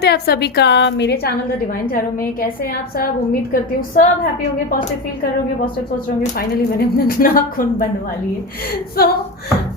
स्वागत है आप सभी का मेरे चैनल द डिवाइन टैरो में। कैसे हैं आप सब? उम्मीद करती हूँ सब हैप्पी होंगे, पॉजिटिव फील कर रहे होंगे, पॉजिटिव सोच रहे होंगे। फाइनली मैंने अपना नाखून बनवा लिए। सो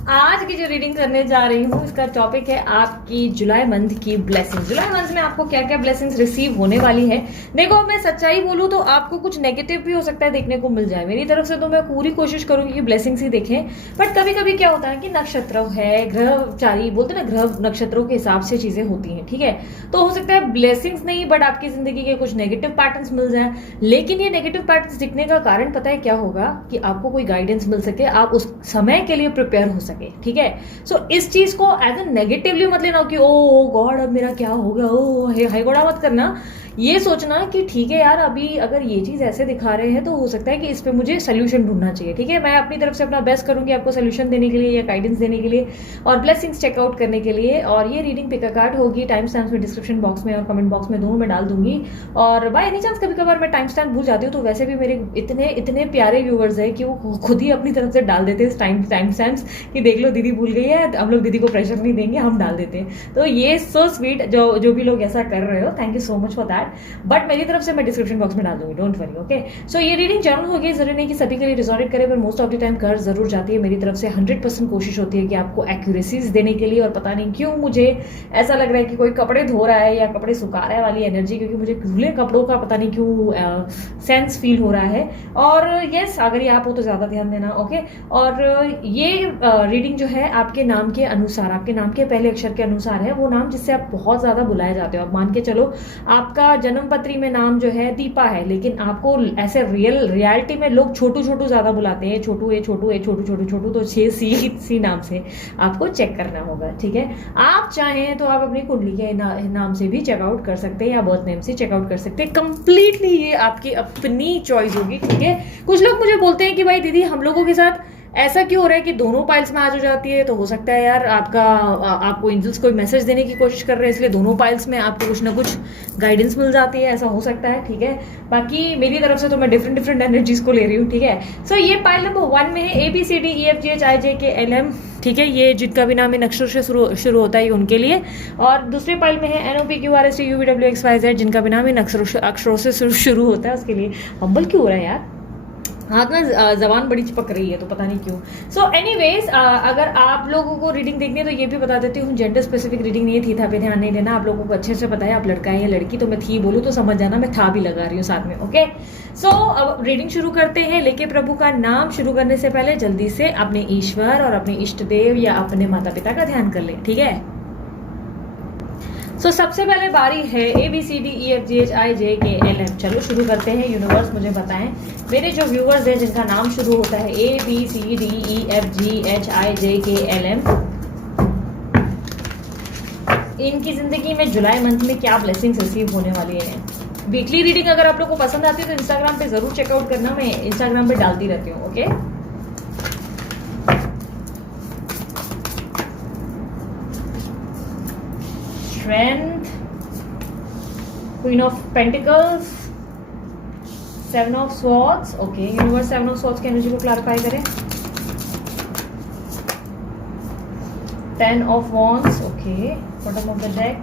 आज की जो रीडिंग करने जा रही हूँ इसका टॉपिक है आपकी जुलाई मंथ की ब्लेसिंग्स। जुलाई मंथ में आपको क्या क्या ब्लेसिंग्स रिसीव होने वाली है। देखो, मैं सच्चाई बोलूँ तो आपको कुछ नेगेटिव भी हो सकता है देखने को मिल जाए। मेरी तरफ से तो मैं पूरी कोशिश करूंगी कि ब्लेसिंग्स ही देखें, बट कभी कभी क्या होता है कि नक्षत्र है, ग्रहचारी बोलते हैं ना, ग्रह नक्षत्रों के हिसाब से चीजें होती हैं। ठीक है, तो हो सकता है ब्लेसिंग्स नहीं बट आपकी जिंदगी के कुछ नेगेटिव पैटर्न्स मिल जाए। लेकिन ये नेगेटिव पैटर्न्स दिखने का कारण पता है क्या होगा? कि आपको कोई गाइडेंस मिल सके, आप उस समय के लिए प्रिपेयर हो सके। ठीक है, सो इस चीज को एज ए नेगेटिवली मत लेना कि ओ गॉड अब मेरा क्या हो गया, ओ हाय गॉड मत करना। ये सोचना कि ठीक है यार, अभी अगर ये चीज ऐसे दिखा रहे हैं तो हो सकता है कि इस पे मुझे सोल्यूशन ढूंढना चाहिए। ठीक है, मैं अपनी तरफ से अपना बेस्ट करूंगी आपको सोल्यूशन देने के लिए या गाइडेंस देने के लिए और ब्लेसिंग्स चेकआउट करने के लिए। और ये रीडिंग पिक अ कार्ड होगी, टाइम स्टैम्प्स में डिस्क्रिप्शन बॉक्स में और कमेंट बॉक्स में दोनों में डाल दूंगी। और बाय एनी चांस कभी कभार मैं टाइम स्टैम्प भूल जाती हूँ, तो वैसे भी मेरे इतने इतने प्यारे व्यूवर्स है कि वो खुद ही अपनी तरफ से डाल देते हैं टाइम स्टैम्प्स कि देख लो दीदी भूल गई है, हम लोग दीदी को प्रेशर नहीं देंगे, हम डाल देते हैं। तो ये सो स्वीट जो भी लोग ऐसा कर रहे हो, thank you so much for that. But मेरी तरफ से मैं डिस्क्रिप्शन बॉक्स में डाल दूंगी, डोंट वरी। ओके, सो ये रीडिंग जनरल होगी, जरूरी नहीं कि सभी के लिए रिजोनेट करे, पर मोस्ट ऑफ द टाइम कर जरूर जाती है। मेरी तरफ से 100% कोशिश होती है कि आपको एक्यूरेसीज देने के लिए। और पता नहीं क्यों मुझे ऐसा लग रहा है कि कोई कपड़े धो रहा है या कपड़े सुखा रहा है वाली एनर्जी, क्योंकि मुझे धुले कपड़ों का पता नहीं क्यों सेंस फील हो रहा है। और यस, अगर ये आप हो तो ज्यादा ध्यान देना। ओके, और ये रीडिंग जो है आपके नाम के अनुसार, आपके नाम के पहले अक्षर के अनुसार है, वो नाम जिससे आप बहुत ज्यादा बुलाए जाते हो। आप मान के चलो आपका जन्म पत्री में नाम जो है दीपा है, लेकिन आपको ऐसे रियलिटी में लोग छोटू छोटू ज्यादा बुलाते हैं, छोटू ए छोटू ए छोटू छोटू छोटू। तो 6 नाम से आपको चेक करना होगा। ठीक है, आप चाहें तो आप अपनी कुंडली के नाम से भी चेकआउट कर सकते हैं या बर्थ नेम से चेकआउट कर सकते हैं। कंप्लीटली ये आपकी अपनी चॉइस होगी। ठीक है, कुछ लोग मुझे बोलते हैं कि भाई दीदी हम लोगों के साथ ऐसा क्यों हो रहा है कि दोनों पाइल्स में आज हो जाती है। तो हो सकता है यार आपको एंजल्स कोई मैसेज देने की कोशिश कर रहे हैं, इसलिए दोनों पाइल्स में आपको कुछ ना कुछ गाइडेंस मिल जाती है, ऐसा हो सकता है। ठीक है, बाकी मेरी तरफ से तो मैं डिफरेंट एनर्जीज को ले रही हूँ। ठीक है, सो ये पाइल नंबर 1 में है ABCDEFGHIJKLM। ठीक है, ये जिनका भी नाम इन अक्षर से शुरू होता है उनके लिए। और दूसरे पाइल में है NOPQRSTUVWXYZ, जिनका भी नाम इन अक्षरों से शुरू होता है, उसके लिए। हम्बल क्यों हो रहा है यार, हाथ में जबान बड़ी चिपक रही है तो पता नहीं क्यों। सो एनीवेज, अगर आप लोगों को रीडिंग देखनी है तो ये भी बता देती हूँ, जेंडर स्पेसिफिक रीडिंग नहीं है, थी था पे ध्यान नहीं देना। आप लोगों को अच्छे से पता है आप लड़का है या लड़की, तो मैं थी बोलूँ तो समझ जाना, मैं था भी लगा रही हूँ साथ में। ओके, सो अब रीडिंग शुरू करते हैं। लेके प्रभु का नाम शुरू करने से पहले जल्दी से अपने ईश्वर और अपने इष्ट देव या अपने माता पिता का ध्यान कर ले। ठीक है, सबसे पहले बारी है ABCDEFGHIJKLM। चलो शुरू करते हैं। यूनिवर्स मुझे बताएं, मेरे जो व्यूअर्स हैं जिनका नाम शुरू होता है ABCDEFGHIJKLM, इनकी जिंदगी में जुलाई मंथ में क्या ब्लेसिंग्स रिसीव होने वाली है। वीकली रीडिंग अगर आप लोग को पसंद आती है तो इंस्टाग्राम पे जरूर चेकआउट करना, मैं इंस्टाग्राम पे डालती रहती हूँ। Okay, Strength, Queen of Pentacles, 7 of Swords. Okay, universe 7 of Swords की एनर्जी को क्लैरिफाई करें। 10 of Wands. Okay, bottom of the deck,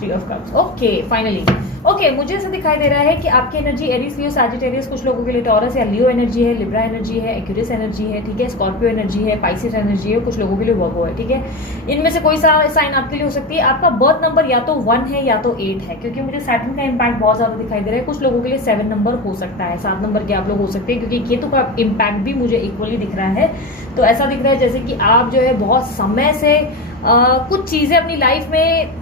3 of Cups. Okay, finally. Okay, मुझे ऐसा दिखाई दे रहा है कि आपकी एनर्जी एरीज, लियो, सैजिटेरियस, कुछ लोगों के लिए टॉरस या लियो एनर्जी है, लिब्रा एनर्जी है, एक्यूरियस एनर्जी है। ठीक है, स्कॉर्पियो एनर्जी है, पाइसिस एनर्जी है, कुछ लोगों के लिए वर्गो है। ठीक है, इनमें से कोई सा साइन आपके लिए हो सकती है। आपका बर्थ नंबर या तो 1 है या तो 8 है, क्योंकि मुझे सैटर्न का इम्पैक्ट बहुत ज्यादा दिखाई दे रहा है। कुछ लोगों के लिए 7 नंबर हो सकता है, 7 नंबर के आप लोग हो सकते हैं, क्योंकि केतु का इम्पैक्ट भी मुझे इक्वली दिख रहा है। तो ऐसा दिख रहा है जैसे कि आप जो है बहुत समय से कुछ चीजें अपनी लाइफ में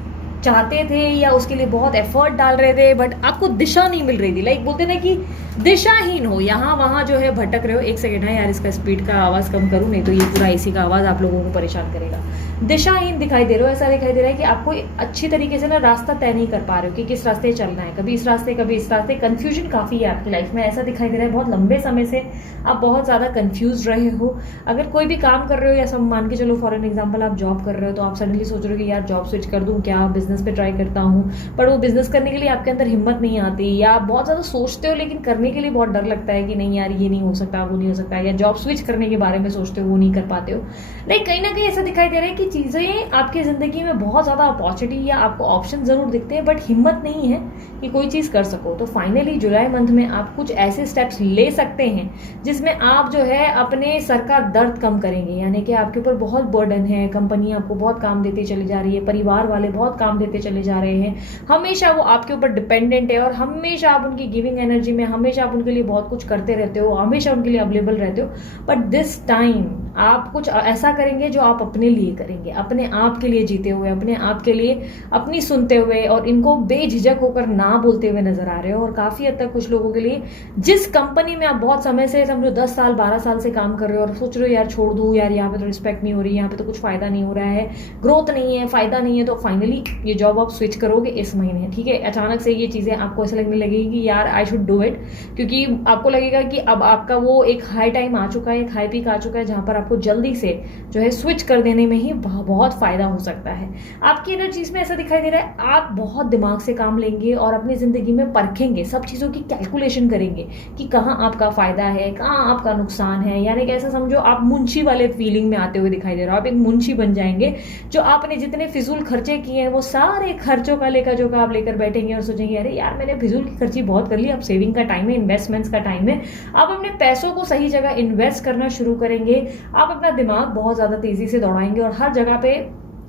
चाहते थे या उसके लिए बहुत एफर्ट डाल रहे थे, बट आपको दिशा नहीं मिल रही थी। लाइक बोलते ना कि दिशाहीन हो, यहाँ वहां जो है भटक रहे हो। एक सेकेंड है यार, इसका स्पीड का आवाज कम करूं, नहीं तो ये पूरा एसी का आवाज आप लोगों को परेशान करेगा। दिशाहीन दिखाई दे रहे हो, ऐसा दिखाई दे रहा है कि आपको अच्छी तरीके से ना रास्ता तय नहीं कर पा रहे हो कि किस रास्ते चलना है, कभी इस रास्ते कभी इस रास्ते। कंफ्यूजन काफी है आपकी लाइफ में, ऐसा दिखाई दे रहा है। बहुत लंबे समय से आप बहुत ज्यादा कंफ्यूज रहे हो। अगर कोई भी काम कर रहे हो या सब मान के चलो फॉर एन एग्जाम्पल आप जॉब कर रहे हो, तो आप सडनली सोच रहे हो कि यार जॉब स्विच कर दूं क्या, बिजनेस बिजनेस पे ट्राई करता हूँ, पर वो बिजनेस करने के लिए आपके अंदर हिम्मत नहीं आती, या आप बहुत ज़्यादा सोचते हो लेकिन करने के लिए बहुत डर लगता है कि नहीं यार ये नहीं हो सकता, वो नहीं हो सकता, या जॉब स्विच करने के बारे में सोचते हो वो नहीं कर पाते हो। नहीं, कहीं ना कहीं ऐसा दिखाई दे रहा है कि चीज़ें आपकी ज़िंदगी में बहुत ज़्यादा अपॉर्चुनिटी या आपको ऑप्शन ज़रूर दिखते हैं, बट हिम्मत नहीं है कि कोई चीज़ कर सको। तो फाइनली जुलाई मंथ में आप कुछ ऐसे स्टेप्स ले सकते हैं जिसमें आप जो है अपने सर का दर्द कम करेंगे, यानी कि आपके ऊपर बहुत बर्डन है, कंपनी आपको बहुत काम देती चली जा रही है, परिवार वाले बहुत काम देते चले जा रहे हैं, हमेशा वो आपके ऊपर डिपेंडेंट है और हमेशा आप उनकी गिविंग एनर्जी में, हमेशा आप उनके लिए बहुत कुछ करते रहते हो, हमेशा उनके लिए अवेलेबल रहते हो। बट दिस टाइम आप कुछ ऐसा करेंगे जो आप अपने लिए करेंगे, अपने आप के लिए जीते हुए, अपने आप के लिए अपनी सुनते हुए और इनको बेझिझक होकर ना बोलते हुए नजर आ रहे हो। और काफी हद तक कुछ लोगों के लिए जिस कंपनी में आप बहुत समय से, समझो 10 साल 12 साल से काम कर रहे हो और सोच रहे हो यार छोड़ दूं, यार यहाँ पे तो रिस्पेक्ट नहीं हो रही, यहाँ पे तो कुछ फायदा नहीं हो रहा है, ग्रोथ नहीं है, फायदा नहीं है, तो फाइनली ये जॉब आप स्विच करोगे इस महीने, ठीक है। अचानक से ये चीजें आपको ऐसा लगने लगेगी कि यार आई शुड डू इट, क्योंकि आपको लगेगा कि अब आपका वो एक हाई टाइम आ चुका है, एक हाई पीक आ चुका है, जहां पर आपको जल्दी से जो है स्विच कर देने में ही बहुत फायदा हो सकता है। आपकी एनर्जीज में ऐसा दिखाई दे रहा है आप बहुत दिमाग से काम लेंगे और अपनी जिंदगी में परखेंगे, सब चीजों की कैलकुलेशन करेंगे कि कहाँ आपका फायदा है, कहाँ आपका नुकसान है। यानी कि ऐसा समझो आप मुंशी वाले फीलिंग में आते हुए दिखाई दे रहा हो, आप एक मुंशी बन जाएंगे, जो आपने जितने फिजूल खर्चे किए हैं वो सारे खर्चों का लेकर जो आप लेकर बैठेंगे और सोचेंगे अरे यार मैंने फिजूल की खर्ची बहुत कर ली, अब सेविंग का टाइम है, इन्वेस्टमेंट्स का टाइम है। आप अपने पैसों को सही जगह इन्वेस्ट करना शुरू करेंगे, आप अपना दिमाग बहुत ज्यादा तेजी से दौड़ाएंगे और हर जगह पे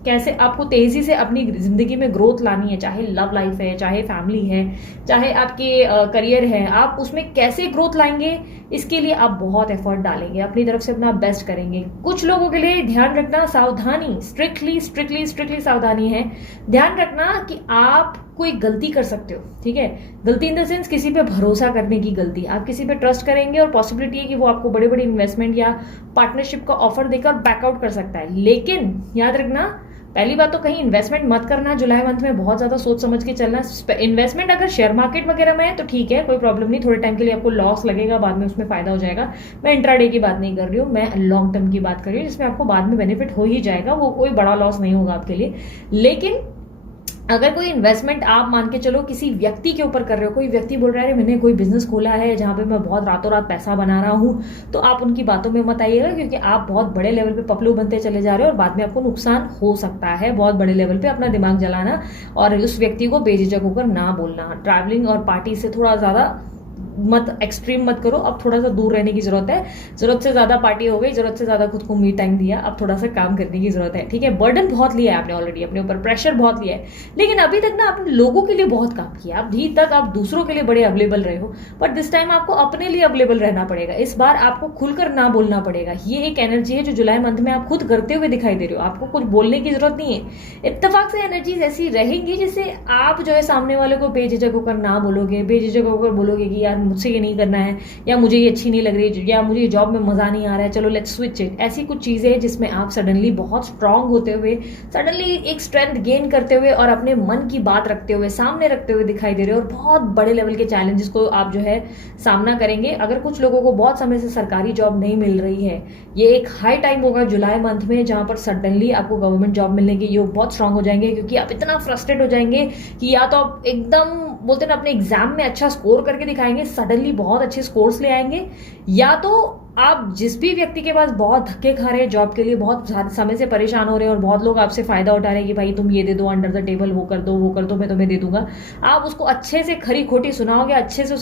कैसे आपको तेजी से अपनी जिंदगी में ग्रोथ लानी है, चाहे लव लाइफ है, चाहे फैमिली है, चाहे आपके करियर है, आप उसमें कैसे ग्रोथ लाएंगे इसके लिए आप बहुत एफर्ट डालेंगे, अपनी तरफ से अपना बेस्ट करेंगे। कुछ लोगों के लिए ध्यान रखना, सावधानी, स्ट्रिक्टली सावधानी है, ध्यान रखना कि आप कोई गलती कर सकते हो, ठीक है। गलती इन द सेंस किसी पे भरोसा करने की गलती, आप किसी पे ट्रस्ट करेंगे और पॉसिबिलिटी है कि वो आपको बड़े बड़े इन्वेस्टमेंट या पार्टनरशिप का ऑफर देकर बैकआउट कर सकता है। लेकिन याद रखना, पहली बात तो कहीं इन्वेस्टमेंट मत करना जुलाई मंथ में, बहुत ज्यादा सोच समझ के चलना। इन्वेस्टमेंट अगर शेयर मार्केट वगैरह में है तो ठीक है, कोई प्रॉब्लम नहीं, थोड़े टाइम के लिए आपको लॉस लगेगा, बाद में उसमें फायदा हो जाएगा। मैं इंट्राडे की बात नहीं कर रही हूँ, मैं लॉन्ग टर्म की बात कर रही हूँ, जिसमें आपको बाद में बेनिफिट हो ही जाएगा, वो कोई बड़ा लॉस नहीं होगा आपके लिए। लेकिन अगर कोई इन्वेस्टमेंट आप मान के चलो किसी व्यक्ति के ऊपर कर रहे हो, कोई व्यक्ति बोल रहा है मैंने कोई बिजनेस खोला है जहां पे मैं बहुत रातों रात पैसा बना रहा हूं, तो आप उनकी बातों में मत आइएगा, क्योंकि आप बहुत बड़े लेवल पे पपलू बनते चले जा रहे हो और बाद में आपको नुकसान हो सकता है। बहुत बड़े लेवल पे अपना दिमाग जलाना और उस व्यक्ति को बेझिझक होकर ना बोलना। ट्रैवलिंग और पार्टी से थोड़ा ज्यादा मत एक्सट्रीम मत करो, अब थोड़ा सा दूर रहने की जरूरत है। जरूरत से ज्यादा पार्टी हो गई, जरूरत से ज्यादा खुद को मी टाइम दिया, अब थोड़ा सा काम करने की जरूरत है, ठीक है। बर्डन बहुत लिया है आपने ऑलरेडी, अपने ऊपर प्रेशर बहुत लिया है, लेकिन अभी तक ना आपने लोगों के लिए बहुत काम किया, अभी तक आप दूसरों के लिए बड़े अवेलेबल रहे हो, बट दिस टाइम आपको अपने लिए अवेलेबल रहना पड़ेगा। इस बार आपको खुलकर ना बोलना पड़ेगा। ये एक एनर्जी है जो जुलाई मंथ में आप खुद करते हुए दिखाई दे रहे हो, आपको कुछ बोलने की जरूरत नहीं है। इत्तेफाक से एनर्जीज ऐसी रहेंगी जिससे आप जो है सामने वाले को बेझिझक होकर ना बोलोगे, बेझिझक होकर बोलोगे कि यार मुझसे ये नहीं करना है, या मुझे ये अच्छी नहीं लग रही, या मुझे ये जॉब में मजा नहीं आ रहा है, चलो लेट्स स्विच इट। ऐसी कुछ चीजें हैं जिसमें आप सडनली बहुत स्ट्रांग होते हुए, सडनली एक स्ट्रेंथ गेन करते हुए और अपने मन की बात रखते हुए, सामने रखते हुए दिखाई दे रहे हो, और बहुत बड़े लेवल के चैलेंजेस को आप जो है सामना करेंगे। अगर कुछ लोगों को बहुत समय से सरकारी जॉब नहीं मिल रही है, ये एक हाई टाइम होगा जुलाई मंथ में जहां पर सडनली आपको गवर्नमेंट जॉब मिलने के योग बहुत स्ट्रांग हो जाएंगे, क्योंकि आप इतना फ्रस्ट्रेट हो जाएंगे कि या तो आप एकदम बोलते ना अपने एग्जाम में अच्छा स्कोर करके दिखाएंगे, सडनली बहुत अच्छे स्कोर्स ले आएंगे, या तो आप जिस भी व्यक्ति के पास बहुत धक्के खा रहे हैं जॉब के लिए, बहुत समय से परेशान हो रहे हैं और बहुत लोग आपसे फायदा उठा रहे हैं कि भाई तुम ये दे दो अंडर द टेबल, वो कर दो मैं तुम्हें दे दूंगा, आप उसको अच्छे से खरी खोटी सुनाओगे, अच्छे से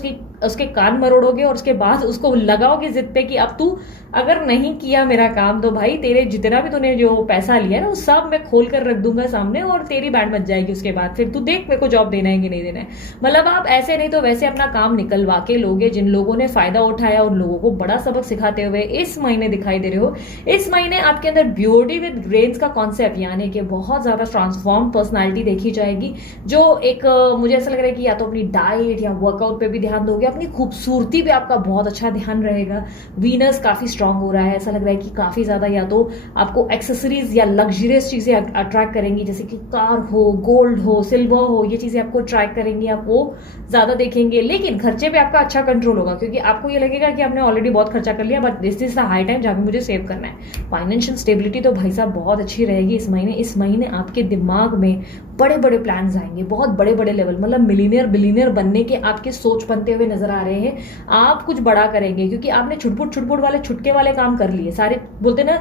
उसके कान मरोड़ोगे और उसके बाद उसको लगाओगे जिद पे कि अब तू अगर नहीं किया मेरा काम तो भाई तेरे जितना भी तूने जो पैसा लिया ना वो सब मैं खोल कर रख दूंगा सामने और तेरी बैंड बच जाएगी, उसके बाद फिर तू देख मेरे को जॉब देना है कि नहीं देना है। मतलब आप ऐसे नहीं तो वैसे अपना काम निकलवा के लोगे। जिन लोगों ने फायदा उठाया और लोगों को बड़ा सबक सिखाते हुए इस महीने दिखाई दे रहे हो, इस महीने आपके अंदर ब्यूटी विद ग्रेन्स का कॉन्सेप्ट, यानी कि बहुत ज्यादा ट्रांसफॉर्म पर्सनालिटी देखी जाएगी, जो एक मुझे ऐसा लग रहा है कि या तो अपनी डाइट या वर्कआउट पे भी ध्यान दोगे, अपनी खूबसूरती पे आपका बहुत अच्छा ध्यान रहेगा। वीनस काफी स्ट्रांग हो रहा है, ऐसा लग रहा है कि काफी ज्यादा या तो आपको एक्सेसरीज या लग्जरियस चीजें अट्रैक्ट करेंगी, जैसे कि कार हो, गोल्ड हो, सिल्वर हो, ये चीजें आपको अट्रैक्ट करेंगी, आप वो ज्यादा देखेंगे। लेकिन खर्चे पे आपका अच्छा कंट्रोल होगा, क्योंकि आपको ये लगेगा कि आपने ऑलरेडी बहुत खर्चा कर लिया, but this is the high time जहां पे मुझे सेव करना है। फाइनेंशियल स्टेबिलिटी तो भाई साहब बहुत अच्छी रहेगी इस महीने। इस महीने आपके दिमाग में बड़े बड़े प्लान्स आएंगे, बहुत बड़े बड़े लेवल, मतलब मिलीनियर बिलीनियर बनने के आपके सोच बनते हुए नजर आ रहे हैं। आप कुछ बड़ा करेंगे क्योंकि आपने छुटपुट वाले छुटके वाले काम कर लिए, सारे बोलते ना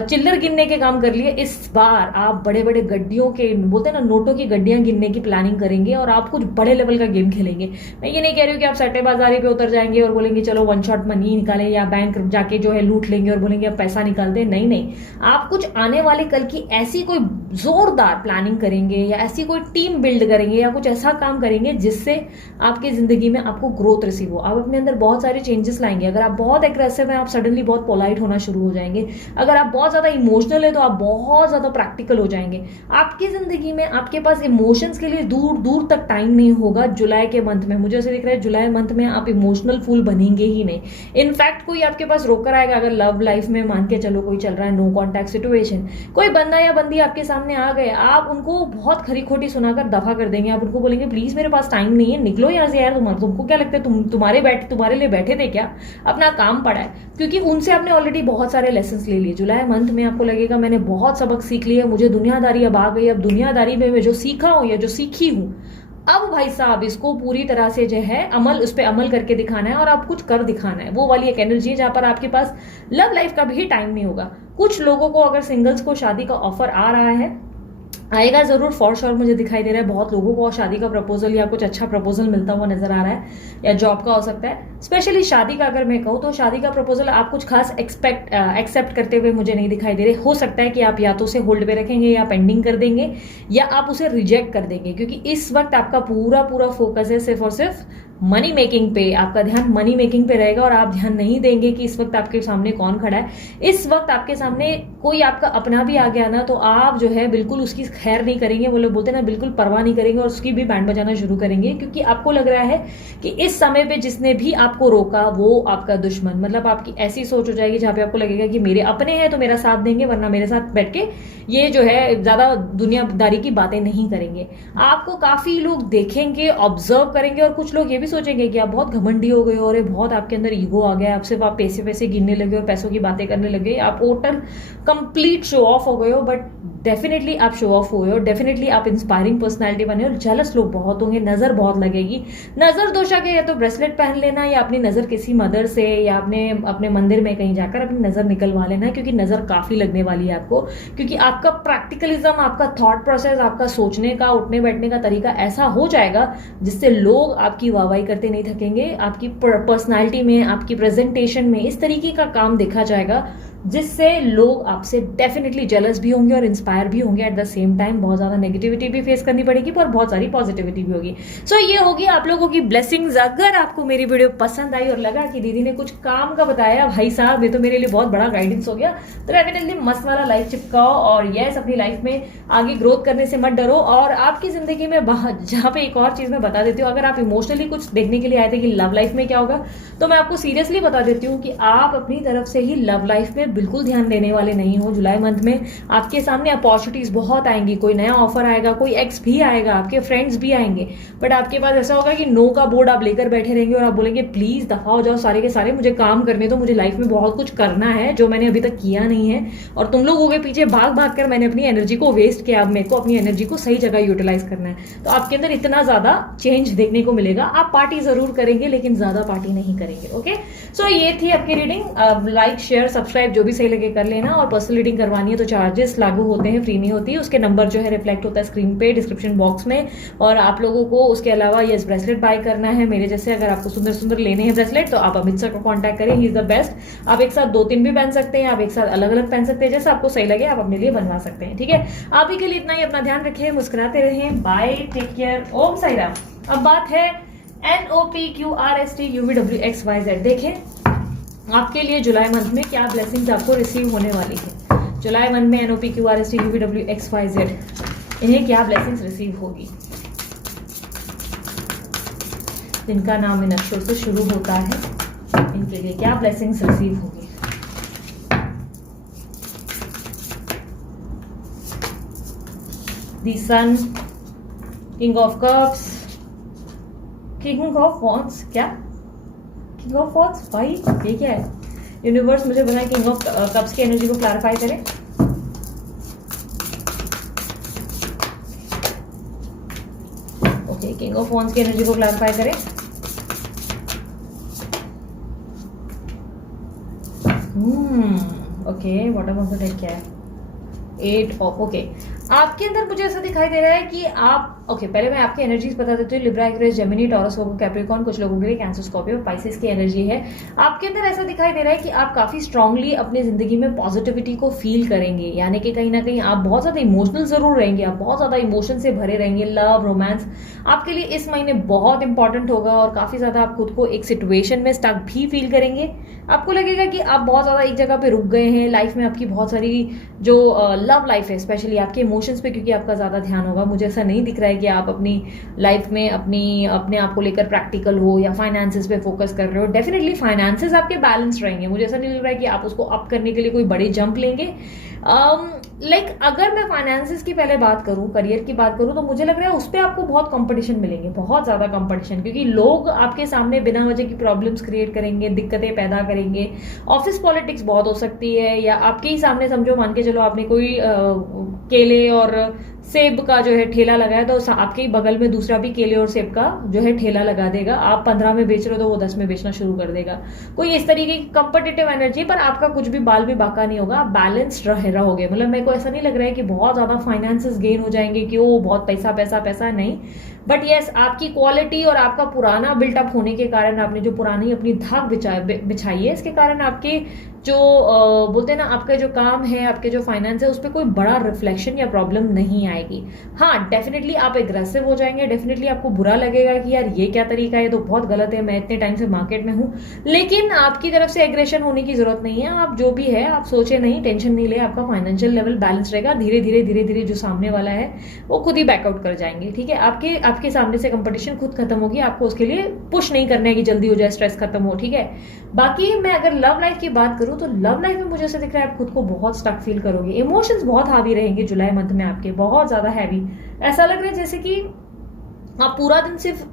चिल्लर गिनने के काम कर लिए। इस बार आप बड़े बड़े गड्डियों के, बोलते ना नोटों की गड्डियां गिनने की प्लानिंग करेंगे और आप कुछ बड़े लेवल का गेम खेलेंगे। मैं ये नहीं कह रही हूँ कि आप सट्टेबाजारी पे उतर जाएंगे और बोलेंगे चलो वन शॉट मनी निकालें या बैंक जाके जो है लूट लेंगे और बोलेंगे अब पैसा निकालते। नहीं नहीं, आप कुछ आने वाले कल की ऐसी कोई जोरदार प्लानिंग करेंगे या ऐसी कोई टीम बिल्ड करेंगे या कुछ ऐसा काम करेंगे जिससे आपकी जिंदगी में आपको ग्रोथ रिसीव हो। आप अपने अंदर बहुत सारे चेंजेस लाएंगे। अगर आप बहुत एग्रेसिव हैं, आप सडनली बहुत पोलाइट होना शुरू हो जाएंगे। अगर आप बहुत ज्यादा इमोशनल है तो आप बहुत ज्यादा प्रैक्टिकल हो जाएंगे। आपकी जिंदगी में आपके पास इमोशंस के लिए दूर दूर तक टाइम नहीं होगा। जुलाई के मंथ में मुझे ऐसे दिख रहा है, जुलाई मंथ में आप इमोशनल फूल बनेंगे ही नहीं। इनफैक्ट कोई आपके पास रोकर आएगा, अगर लव लाइफ में मान के चलो कोई चल रहा है नो कॉन्टैक्ट सिचुएशन, कोई बंदा या बंदी आपके सामने आ गए, आप उनको बहुत खरी खोटी सुनाकर दफा कर देंगे। आप उनको बोलेंगे प्लीज मेरे पास टाइम नहीं है, निकलो यहाँ से यार, तुमको क्या लगता है तुम्हारे लिए बैठे थे क्या, अपना काम पड़ा है। क्योंकि उनसे आपने ऑलरेडी बहुत सारे लेसन ले लिए। जुलाई मंथ में आपको लगेगा मैंने बहुत सबक सीख लिया, मुझे दुनियादारी अब आ गई, अब दुनियादारी में मैं जो सीखा हूं या जो सीखी हूं, अब भाई साहब इसको पूरी तरह से जो है उस पर अमल करके दिखाना है और आप कुछ कर दिखाना है। वो वाली एक एनर्जी है जहां पर आपके पास लव लाइफ का भी टाइम नहीं होगा। कुछ लोगों को, अगर सिंगल्स को शादी का ऑफर आ रहा है, आएगा जरूर फॉर श्योर, मुझे दिखाई दे रहा है। बहुत लोगों को शादी का प्रपोजल या कुछ अच्छा प्रपोजल मिलता हुआ नजर आ रहा है, या जॉब का हो सकता है। स्पेशली शादी का अगर मैं कहूँ तो शादी का प्रपोजल आप कुछ खास एक्सेप्ट करते हुए मुझे नहीं दिखाई दे रहे। हो सकता है कि आप या तो उसे होल्ड पे रखेंगे या पेंडिंग कर देंगे या आप उसे रिजेक्ट कर देंगे, क्योंकि इस वक्त आपका पूरा पूरा फोकस है सिर्फ और सिर्फ मनी मेकिंग पे। आपका ध्यान मनी मेकिंग पे रहेगा और आप ध्यान नहीं देंगे कि इस वक्त आपके सामने कौन खड़ा है। इस वक्त आपके सामने कोई आपका अपना भी आ गया ना तो आप जो है बिल्कुल उसकी खैर नहीं करेंगे, वो लोग बोलते ना बिल्कुल परवाह नहीं करेंगे और उसकी भी बैंड बजाना शुरू करेंगे, क्योंकि आपको लग रहा है कि इस समय पे जिसने भी आपको रोका वो आपका दुश्मन। मतलब आपकी ऐसी सोच हो जाएगी जहां पे आपको लगेगा कि मेरे अपने हैं तो मेरा साथ देंगे, वरना मेरे साथ बैठ के ये जो है ज्यादा दुनियादारी की बातें नहीं करेंगे। आपको काफी लोग देखेंगे, ऑब्जर्व करेंगे और कुछ लोग ये भी सोचेंगे कि आप बहुत घमंडी हो गए हो और बहुत आपके अंदर ईगो आ गया, आप सिर्फ आप पैसे गिनने लगे और पैसों की बातें करने लगे, आप टोटल कंप्लीट शो ऑफ हो गए हो। बट डेफिनेटली आप शो ऑफ हुए हो, डेफिनेटली आप इंस्पायरिंग पर्सनालिटी बने हो। जेलस लोग बहुत होंगे, नजर बहुत लगेगी। नजर दोषा के या तो ब्रेसलेट पहन लेना या अपनी नजर किसी मदर से या अपने मंदिर में कहीं जाकर अपनी नजर निकलवा लेना, क्योंकि नजर काफी लगने वाली है आपको। क्योंकि आपका प्रैक्टिकलिज्म, आपका थॉट प्रोसेस, आपका सोचने का उठने बैठने का तरीका ऐसा हो जाएगा जिससे लोग आपकी वाहवाही करते नहीं थकेंगे। आपकी पर्सनालिटी में, आपकी प्रेजेंटेशन में इस तरीके का काम देखा जाएगा जिससे लोग आपसे डेफिनेटली जेलस भी होंगे और इंस्पायर भी होंगे। एट द सेम टाइम बहुत ज्यादा नेगेटिविटी भी फेस करनी पड़ेगी पर बहुत सारी पॉजिटिविटी भी होगी। सो ये होगी आप लोगों की ब्लेसिंग्स। अगर आपको मेरी वीडियो पसंद आई और लगा कि दीदी ने कुछ काम का बताया, भाई साहब ये तो मेरे लिए बहुत बड़ा गाइडेंस हो गया, तो डेफिनेटली मस्त वाला लाइक चिपकाओ और यस अपनी लाइफ में आगे ग्रोथ करने से मत डरो। और आपकी जिंदगी में जहां पे एक और चीज मैं बता देती हूँ, अगर आप इमोशनली कुछ देखने के लिए आए थे कि लव लाइफ में क्या होगा, तो मैं आपको सीरियसली बता देती हूँ कि आप अपनी तरफ से ही लव लाइफ में बिल्कुल ध्यान देने वाले नहीं हो। जुलाई मंथ में आपके सामने अपॉर्चुनिटीज बहुत आएंगी, कोई नया ऑफर आएगा, कोई एक्स भी आएगा, आपके फ्रेंड्स भी आएंगे, बट आपके पास ऐसा होगा कि नो का बोर्ड आप लेकर बैठे रहेंगे और आप बोलेंगे प्लीज दफा हो जाओ सारे के सारे, मुझे काम करने दो, मुझे लाइफ में बहुत कुछ करना है जो मैंने अभी तक किया नहीं है। और तुम लोगों के पीछे भाग भाग कर मैंने अपनी एनर्जी को वेस्ट किया, अब मेरे को अपनी एनर्जी को सही जगह यूटिलाइज करना है। तो आपके अंदर इतना ज्यादा चेंज देखने को मिलेगा। आप पार्टी जरूर करेंगे लेकिन ज्यादा पार्टी नहीं करेंगे। ओके, सो ये थी आपकी रीडिंग। लाइक शेयर सब्सक्राइब जो भी सही लगे कर लेना। और पर्सनल रीडिंग करवानी है तो चार्जेस लागू होते हैं, फ्री नहीं होती। उसके नंबर जो है रिफ्लेक्ट होता है स्क्रीन पे डिस्क्रिप्शन बॉक्स में। और आप लोगों को उसके अलावा ये ब्रेसलेट बाय करना है मेरे जैसे, अगर आपको सुंदर सुंदर लेने हैं ब्रेसलेट तो आप अमित सर को कांटेक्ट करें, ही इज द बेस्ट। आप एक साथ 2-3 भी पहन सकते हैं, आप एक साथ अलग अलग पहन सकते हैं, जैसा आपको सही लगे आप अपने लिए बनवा सकते हैं। ठीक है, आप ही के लिए इतना ही। अपना ध्यान रखिए, मुस्कुराते रहें, बाय, टेक केयर, ओम साई राम। अब बात है NOPQRSTUVWXYZ। देखें आपके लिए जुलाई मंथ में क्या ब्लेसिंग्स आपको रिसीव होने वाली है। जुलाई मंथ में NOPQRSTUVWXYZ इन्हें क्या ब्लेसिंग्स रिसीव होगी। जिनका नाम इन अक्षर से शुरू होता है इनके लिए क्या ब्लेसिंग्स रिसीव होगी। The sun, king of cups, king of wands, क्या किंग ऑफ वॉन्ड्स भाई ये क्या है। यूनिवर्स मुझे बनाए किंग ऑफ कप्स की एनर्जी को क्लैरिफाई करें। किंग ऑफ वॉन्ड्स की एनर्जी को क्लैरिफाई करें। Okay, bottom of the deck क्या है? 8 ऑफ, ओके। आपके अंदर मुझे ऐसा दिखाई दे रहा है कि आप पहले मैं आपकी एनर्जीज बता देती हूँ। Libra, Aquarius, Gemini, taurus, Capricorn, कुछ लोगों के लिए कैंसर, स्कॉर्पियो, पाइसेस की एनर्जी है। आपके अंदर ऐसा दिखाई दे रहा है कि आप काफी स्ट्रांगली अपनी जिंदगी में पॉजिटिविटी को फील करेंगे, यानी कि कहीं ना कहीं आप बहुत ज्यादा इमोशनल जरूर रहेंगे, आप बहुत ज्यादा इमोशन से भरे रहेंगे। लव, रोमांस आपके लिए इस महीने बहुत इंपॉर्टेंट होगा और काफी ज्यादा आप खुद को एक सिचुएशन में स्टक भी फील करेंगे। आपको लगेगा कि आप बहुत ज्यादा एक जगह पे रुक गए हैं। लाइफ में आपकी बहुत सारी जो लव लाइफ है, स्पेशली आपके इमोशंस पे क्योंकि आपका ज्यादा ध्यान होगा। मुझे ऐसा नहीं दिख रहा है कि आप अपनी लाइफ में अपने आप को लेकर प्रैक्टिकल हो या फाइनेंसेस पे फोकस कर रहे हो। डेफिनेटली फाइनेंसेस आपके बैलेंस रहेंगे। मुझे ऐसा नहीं लग रहा है कि आप उसको अप करने के लिए कोई बड़े जंप लेंगे। अगर मैं फाइनेंसेस की पहले बात करूं, करियर की बात करूं, तो मुझे लग रहा है उस पर आपको बहुत कंपटीशन मिलेंगे, बहुत ज्यादा कंपटीशन, क्योंकि लोग आपके सामने बिना वजह की प्रॉब्लम्स क्रिएट करेंगे, दिक्कतें पैदा करेंगे। ऑफिस पॉलिटिक्स बहुत हो सकती है, या आपके ही सामने समझो, मान के चलो आपने कोई केले और सेब का जो है ठेला लगाया, तो आपके ही बगल में दूसरा भी केले और सेब का जो है ठेला लगा देगा। आप 15 में बेच रहे हो तो वो 10 में बेचना शुरू कर देगा। कोई इस तरीके की कंपिटिटिव एनर्जी, पर आपका कुछ भी बाल भी बाका नहीं होगा, आप बैलेंस रहोगे। मतलब मेरे को ऐसा नहीं लग रहा है कि बहुत ज्यादा फाइनेंसेस गेन हो जाएंगे कि वो बहुत पैसा पैसा पैसा, नहीं। बट यस, आपकी क्वालिटी और आपका पुराना बिल्टअप होने के कारण, आपने जो पुरानी अपनी धाक बिछाई है, इसके कारण आपके जो बोलते हैं ना, आपका जो काम है, आपके जो फाइनेंस है, उस पर कोई बड़ा रिफ्लेक्शन या प्रॉब्लम नहीं आएगी। हाँ, डेफिनेटली आप एग्रेसिव हो जाएंगे, डेफिनेटली आपको बुरा लगेगा कि यार ये क्या तरीका है, ये तो बहुत गलत है, मैं इतने टाइम से मार्केट में हूँ। लेकिन आपकी तरफ से एग्रेशन होने की जरूरत नहीं है। आप जो भी है आप सोचे नहीं, टेंशन नहीं ले, आपका फाइनेंशियल लेवल बैलेंस रहेगा। धीरे धीरे जो सामने वाला है वो खुद ही बैकआउट कर जाएंगे। ठीक है, आपके सामने से कंपटीशन खुद खत्म होगी। आपको उसके लिए पुश नहीं करना है कि जल्दी हो जाए, स्ट्रेस खत्म हो। ठीक है, बाकी मैं अगर लव लाइफ की बात करूं तो लव लाइफ में मुझे ऐसा दिख रहा है आप खुद को बहुत स्टक फील करोगे। इमोशंस बहुत हावी रहेंगे जुलाई मंथ में आपके, बहुत ज्यादा हैवी। ऐसा लग रहा है जैसे कि आप पूरा दिन सिर्फ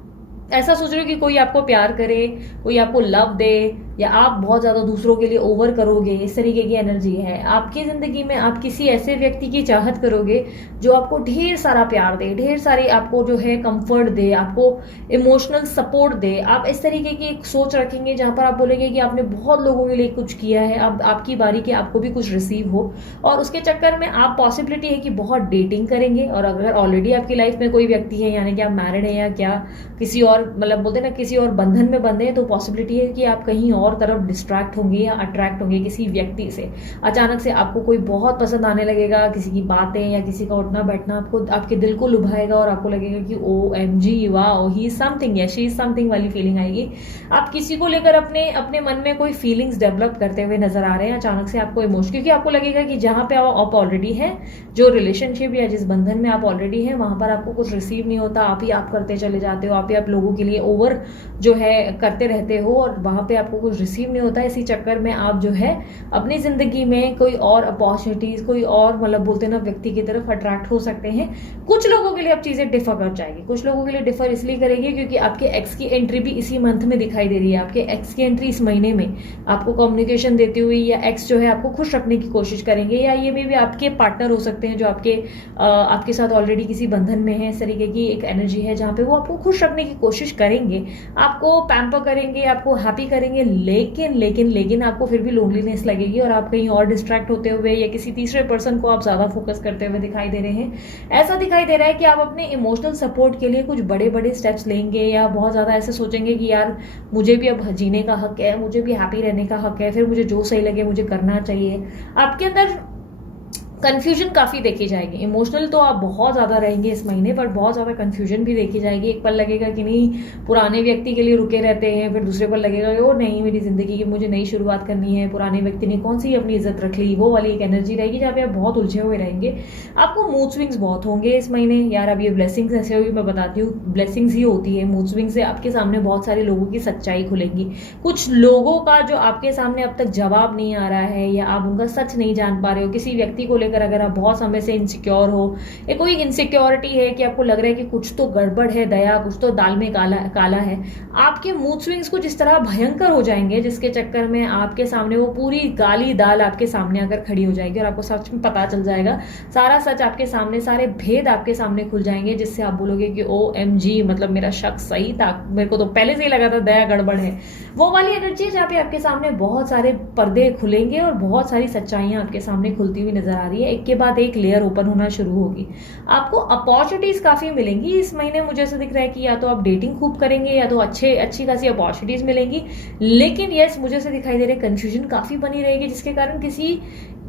ऐसा सोच रहे हो कि कोई आपको प्यार करे, कोई आपको लव दे, या आप बहुत ज्यादा दूसरों के लिए ओवर करोगे। इस तरीके की एनर्जी है आपकी जिंदगी में। आप किसी ऐसे व्यक्ति की चाहत करोगे जो आपको ढेर सारा प्यार दे, ढेर सारी आपको जो है कंफर्ट दे, आपको इमोशनल सपोर्ट दे। आप इस तरीके की एक सोच रखेंगे जहां पर आप बोलेंगे कि आपने बहुत लोगों के लिए कुछ किया है, अब आपकी बारी कि आपको भी कुछ रिसीव हो। और उसके चक्कर में आप पॉसिबिलिटी है कि बहुत डेटिंग करेंगे। और अगर ऑलरेडी आपकी लाइफ में कोई व्यक्ति है, यानी कि आप मैरिड है या क्या किसी और, मतलब बोलते ना, किसी और बंधन में बंधे हैं, तो पॉसिबिलिटी है कि आप कहीं और तरफ डिस्ट्रैक्ट होंगे या अट्रैक्ट होंगे किसी व्यक्ति से। अचानक से आपको कोई बहुत पसंद आने लगेगा, किसी की बातें या किसी का उठना बैठना आपको, आपके दिल को लुभाएगा और आपको लगेगा कि OMG, wow, he is something या शी इज समथिंग वाली फीलिंग आएगी। आप किसी को लेकर अपने मन में कोई फीलिंग्स डेवलप करते हुए नजर आ रहे हैं। अचानक से आपको इमोशन, क्योंकि आपको लगेगा कि जहां पे आप ऑलरेडी हैं, जो रिलेशनशिप या जिस बंधन में आप ऑलरेडी हैं, वहां पर आपको कुछ रिसीव नहीं होता। आप ही आप करते चले जाते हो, आप ही आप लोगों के लिए ओवर जो है करते रहते हो, और वहां पे आपको कुछ रिसीव नहीं होता। इसी चक्कर में आप जो है अपनी जिंदगी में कोई और अपॉर्चुनिटीज, कोई और, मतलब बोलते ना, व्यक्ति की तरफ अट्रैक्ट हो सकते हैं। कुछ लोगों के लिए अब चीजें डिफर कर जाएगी, कुछ लोगों के लिए डिफर इसलिए करेगी क्योंकि आपके एक्स की एंट्री भी इसी मंथ में दिखाई दे रही है। आपके एक्स की एंट्री इस महीने में आपको कम्युनिकेशन देती हुई, या एक्स जो है आपको खुश रखने की कोशिश करेंगे, या ये भी आपके पार्टनर हो सकते हैं जो आपके साथ ऑलरेडी किसी बंधन में है। इस तरीके की एक एनर्जी है जहां पे वो आपको खुश रखने की कोशिश करेंगे, आपको पैम्पर करेंगे, आपको हैप्पी करेंगे। लेकिन आपको फिर भी लोनलीनेस लगेगी और आप कहीं और डिस्ट्रैक्ट होते हुए या किसी तीसरे पर्सन को आप ज्यादा फोकस करते हुए दिखाई दे रहे हैं। ऐसा दिखाई दे रहा है कि आप अपने इमोशनल सपोर्ट के लिए कुछ बड़े बड़े स्टेप्स लेंगे, या बहुत ज्यादा ऐसे सोचेंगे कि यार मुझे भी अब जीने का हक है, मुझे भी हैप्पी रहने का हक है, फिर मुझे जो सही लगे मुझे करना चाहिए। आपके अंदर कंफ्यूजन काफी देखी जाएगी। इमोशनल तो आप बहुत ज्यादा रहेंगे इस महीने, पर बहुत ज्यादा कंफ्यूजन भी देखी जाएगी। एक पल लगेगा कि नहीं, पुराने व्यक्ति के लिए रुके रहते हैं, फिर दूसरे पल लगेगा कि ओ नहीं, मेरी जिंदगी की मुझे नई शुरुआत करनी है, पुराने व्यक्ति ने कौन सी अपनी इज्जत रख ली, वो वाली एक एनर्जी रहेगी जहाँ पे आप बहुत उलझे हुए रहेंगे। आपको मूड स्विंग्स बहुत होंगे इस महीने। यार अब ये ब्लेसिंग्स ऐसे होगी, मैं बताती हूँ, ब्लेसिंग्स ही होती है। मूड स्विंग से आपके सामने बहुत सारे लोगों की सच्चाई खुलेंगी। कुछ लोगों का जो आपके सामने अब तक जवाब नहीं आ रहा है, या आप उनका सच नहीं जान पा रहे हो, किसी व्यक्ति को लेकर अगर आप बहुत समय से इनसिक्योर हो, या कोई इनसिक्योरिटी है कि आपको लग रहा है कि कुछ तो गड़बड़ है दया, कुछ तो दाल में काला काला है, आपके मूड स्विंग्स कुछ इस तरह भयंकर हो जाएंगे जिसके चक्कर में आपके सामने वो पूरी काली दाल आपके सामने आकर खड़ी हो जाएगी और आपको सच में पता चल जाएगा, सारा सच आपके सामने, सारे भेद आपके सामने खुल जाएंगे, जिससे आप बोलोगे कि OMG, मतलब मेरा शक सही था, मेरे को तो पहले से ही लगा था दया गड़बड़ है। वो वाली एनर्जी जहाँ पे आपके सामने बहुत सारे पर्दे खुलेंगे और बहुत सारी सच्चाइयां आपके सामने खुलती हुई नजर आ रही है, एक के बाद एक लेयर ओपन होना शुरू होगी। आपको अपॉर्चुनिटीज काफी मिलेंगी इस महीने, मुझे ऐसा दिख रहा है कि या तो आप डेटिंग खूब करेंगे या तो अच्छी खासी अपॉर्चुनिटीज मिलेंगी, लेकिन यस मुझे ऐसा दिखाई दे रहा है कंफ्यूजन काफी बनी रहेगी, जिसके कारण किसी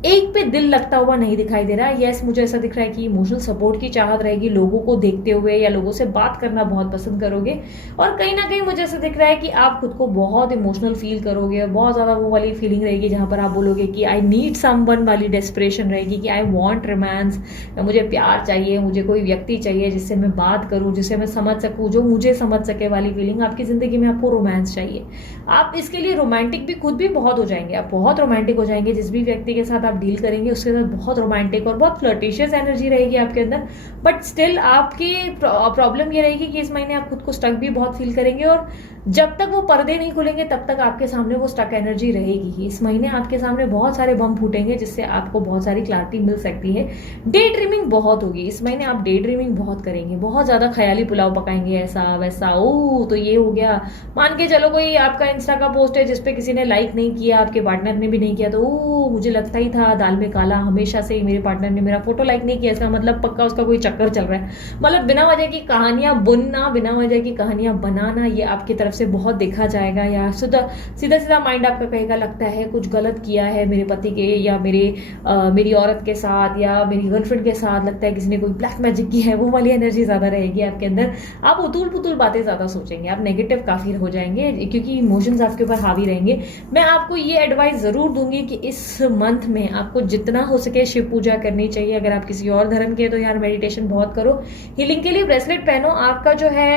एक पे दिल लगता हुआ नहीं दिखाई दे रहा है। यस मुझे ऐसा दिख रहा है कि इमोशनल सपोर्ट की चाहत रहेगी, लोगों को देखते हुए या लोगों से बात करना बहुत पसंद करोगे, और कहीं ना कहीं मुझे ऐसा दिख रहा है कि आप खुद को बहुत इमोशनल फील करोगे, बहुत ज्यादा वो वाली फीलिंग रहेगी जहां पर आप बोलोगे कि आई नीड समवन वाली डेस्परेशन रहेगी कि आई वॉन्ट रोमांस, मुझे प्यार चाहिए, मुझे कोई व्यक्ति चाहिए जिससे मैं बात करूं, जिससे मैं समझ सकूं, जो मुझे समझ सके वाली फीलिंग आपकी जिंदगी में, आपको रोमांस चाहिए। आप इसके लिए रोमांटिक भी खुद भी बहुत हो जाएंगे, आप बहुत रोमांटिक हो जाएंगे, जिस भी व्यक्ति के साथ आप डील करेंगे उसके साथ बहुत रोमांटिक और बहुत फ्लर्टिशियस एनर्जी रहेगी आपके अंदर। बट स्टिल आपकी प्रॉब्लम ये रहेगी कि इस महीने आप खुद को स्टक भी बहुत फील करेंगे, और जब तक वो पर्दे नहीं खुलेंगे तब तक आपके सामने वो स्टक एनर्जी रहेगी ही। इस महीने आपके सामने बहुत सारे बम फूटेंगे जिससे आपको बहुत सारी क्लैरिटी मिल सकती है। डे ड्रीमिंग बहुत होगी इस महीने, आप डे ड्रीमिंग बहुत करेंगे, बहुत ज्यादा ख्याली पुलाव पकाएंगे, ऐसा वैसा, ओ तो ये हो गया, मान के चलो कोई आपका इंस्टा का पोस्ट है जिसपे किसी ने लाइक नहीं किया, आपके पार्टनर ने भी नहीं किया, तो ओ मुझे लगता ही था दाल में काला, हमेशा से ही मेरे पार्टनर ने मेरा फोटो लाइक नहीं किया, इसका मतलब पक्का उसका कोई चक्कर चल रहा है। मतलब बिना वजह की कहानियां बुनना, बिना वजह की कहानियां बनाना, ये आपकी तरफ से बहुत देखा जाएगा। या सीधा सीधा माइंड आपका कहेगा लगता है कुछ गलत किया है मेरे पति के या मेरी औरत के साथ या मेरी गर्लफ्रेंड के साथ, लगता है किसी ने कोई ब्लैक मैजिक की है, वो वाली एनर्जी ज्यादा रहेगी आपके अंदर। आप उतूल पुतूल बातें ज्यादा सोचेंगे, आप नेगेटिव काफी हो जाएंगे क्योंकि इमोशंस आपके ऊपर हावी रहेंगे। मैं आपको ये एडवाइस जरूर दूंगी कि इस मंथ में आपको जितना हो सके शिव पूजा करनी चाहिए। अगर आप किसी और धर्म के तो यार मेडिटेशन बहुत करो, हीलिंग के लिए ब्रेसलेट पहनो। आपका जो है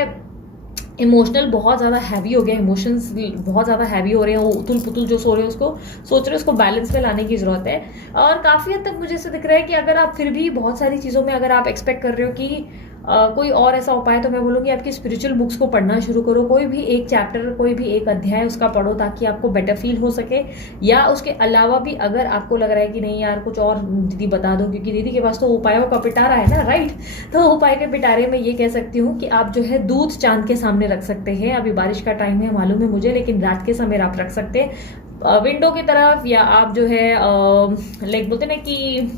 इमोशनल बहुत ज्यादा हैवी हो गया, इमोशंस बहुत ज्यादा हैवी हो रहे हैं, वो उतुल पुतुल जो सो रहे हैं उसको सोच रहे हैं, उसको बैलेंस में लाने की जरूरत है। और काफी हद तक मुझे ऐसा दिख रहा है कि अगर आप फिर भी बहुत सारी चीजों में अगर आप एक्सपेक्ट कर रहे हो कि कोई और ऐसा उपाय, तो मैं बोलूंगी आपकी स्पिरिचुअल बुक्स को पढ़ना शुरू करो। कोई भी एक चैप्टर, कोई भी एक अध्याय उसका पढ़ो ताकि आपको बेटर फील हो सके। या उसके अलावा भी अगर आपको लग रहा है कि नहीं यार कुछ और दीदी बता दो, क्योंकि दीदी के पास तो उपायों का पिटारा है ना, राइट। तो उपाय के पिटारे में ये कह सकती हूँ कि आप जो है दूध चांद के सामने रख सकते हैं। अभी बारिश का टाइम है मालूम है मुझे, लेकिन रात के समय आप रख सकते हैं विंडो की तरफ, या आप जो है लाइक बोलते ना कि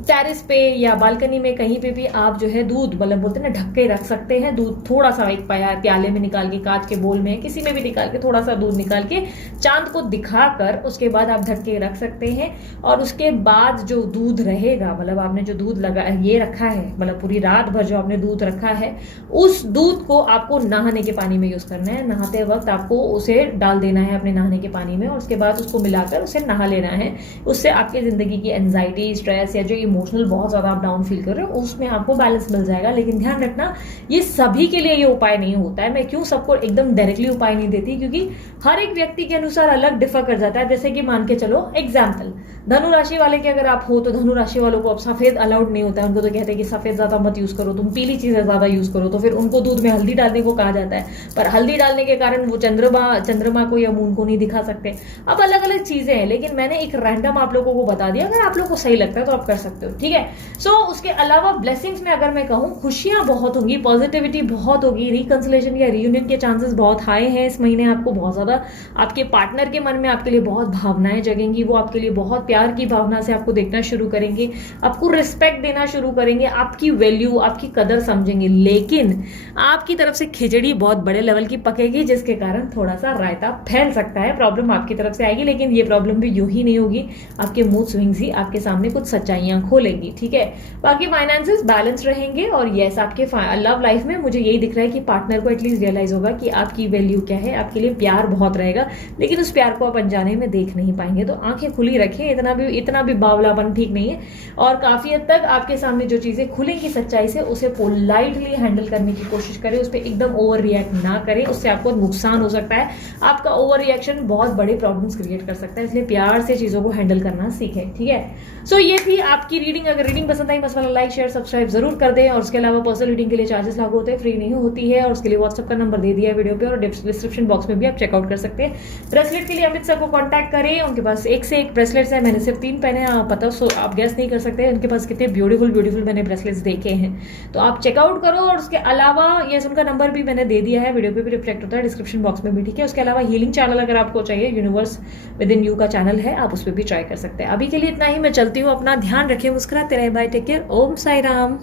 टेरिस पे या बालकनी में कहीं पे भी आप जो है दूध, मतलब बोलते हैं ना ढक के रख सकते हैं दूध, थोड़ा सा एक प्याले में निकाल के, कांच के बोल में किसी में भी निकाल के थोड़ा सा दूध निकाल के चांद को दिखाकर उसके बाद आप ढक के रख सकते हैं। और उसके बाद जो दूध रहेगा, मतलब आपने जो दूध लगा ये रखा है, मतलब पूरी रात भर जो आपने दूध रखा है, उस दूध को आपको नहाने के पानी में यूज करना है। नहाते वक्त आपको उसे डाल देना है अपने नहाने के पानी में, और उसके बाद उसको मिलाकर उसे नहा लेना है। उससे आपकी जिंदगी की एंजाइटी, स्ट्रेस या जो इमोशनल बहुत ज्यादा आप डाउन फील कर रहे हो उसमें आपको बैलेंस मिल जाएगा। लेकिन ध्यान रखना ये सभी के लिए ये उपाय नहीं होता है। मैं क्यों सबको एकदम डायरेक्टली उपाय नहीं देती, क्योंकि हर एक व्यक्ति के अनुसार अलग डिफर कर जाता है। जैसे कि मान के चलो एग्जाम्पल, धनु राशि वाले के अगर आप हो तो धनु राशि वालों को अब सफेद अलाउड नहीं होता है, उनको तो कहते हैं कि सफेद ज्यादा मत यूज करो, तुम पीली चीजें ज्यादा यूज करो, तो फिर उनको दूध में हल्दी डालने को कहा जाता है। पर हल्दी डालने के कारण वो चंद्रमा को या मून को नहीं दिखा सकते। अब अलग अलग चीजें हैं, लेकिन मैंने एक रैंडम आप लोगों को बता दिया, अगर आप लोग को सही लगता है तो आप कर सकते हो, ठीक है। सो उसके अलावा ब्लेसिंग्स में अगर मैं कहूँ, खुशियां बहुत होंगी, पॉजिटिविटी बहुत होगी, रिकंसिलेशन या रियूनियन के चांसेस बहुत हाई हैं इस महीने। आपको बहुत ज्यादा आपके पार्टनर के मन में आपके लिए बहुत भावनाएं जगेंगी, वो आपके लिए बहुत प्यार की भावना से आपको देखना शुरू करेंगे, आपको रिस्पेक्ट देना शुरू करेंगे, आपकी वैल्यू, आपकी कदर समझेंगे। लेकिन आपकी तरफ से खिचड़ी बहुत बड़े लेवल की पकेगी, जिसके कारण थोड़ा सा रायता फैल सकता है, प्रॉब्लम आपकी तरफ से आएगी। लेकिन ये प्रॉब्लम भी यूं ही नहीं होगी, आपके मूड स्विंग्स ही आपके सामने कुछ सच्चाइयां खिड़कियां खोलेंगी, ठीक है। बाकी फाइनेंसेस बैलेंस रहेंगे, और यस आपके लव लाइफ में मुझे यही दिख रहा है कि पार्टनर को एटलीस्ट रियलाइज होगा कि आपकी वैल्यू क्या है, आपके लिए प्यार बहुत रहेगा, लेकिन उस प्यार को आप अनजाने में देख नहीं पाएंगे। तो आंखें खुली रखें, इतना भी बावलापन ठीक नहीं है, और काफी हद तक आपके सामने जो चीजें खुलेंगी सच्चाई से उसे पोलाइटली हैंडल करने की कोशिश करें, उस पर एकदम ओवर रिएक्ट ना करें, उससे आपको नुकसान हो सकता है। आपका ओवर रिएक्शन बहुत बड़े प्रॉब्लम्स क्रिएट कर सकता है, इसलिए प्यार से चीजों को हैंडल करना सीखें, ठीक है। सो ये थी आपकी रीडिंग। अगर रीडिंग पसंद आई मस्त वाला लाइक शेयर सब्सक्राइब जरूर कर दें, और उसके अलावा पर्सनल रीडिंग के लिए चार्जेस लागू होते हैं, फ्री नहीं होती है, और उसके लिए व्हाट्सएप का नंबर दे दिया है वीडियो पे, और डिस्क्रिप्शन बॉक्स में भी आप चेकआउट कर सकते हैं। ब्रेसलेट के लिए अमित सर को कॉन्टैक्ट करें, उनके पास एक से एक ब्रेसलेट्स है, मैंने सिर्फ 3 पहने, आप पता आप गैस नहीं कर सकते उनके पास कितने ब्यूटीफुल मैंने ब्रेसलेट्स देखे हैं, तो आप चेकआउट करो। और उसके अलावा ये उनका नंबर भी मैंने दे दिया है, वीडियो पे भी रिफ्लेक्ट होता है, डिस्क्रिप्शन बॉक्स में भी, ठीक है। उसके अलावा हीलिंग चैनल अगर आपको चाहिए, यूनिवर्स विद इन यू का चैनल है, आप उस पर भी ट्राई कर सकते हैं। अभी के लिए इतना ही, मैं चलती हूँ, अपना ध्यान रखें, मुस्कुराते रहे, बाय, टेक केयर, ओम साई राम।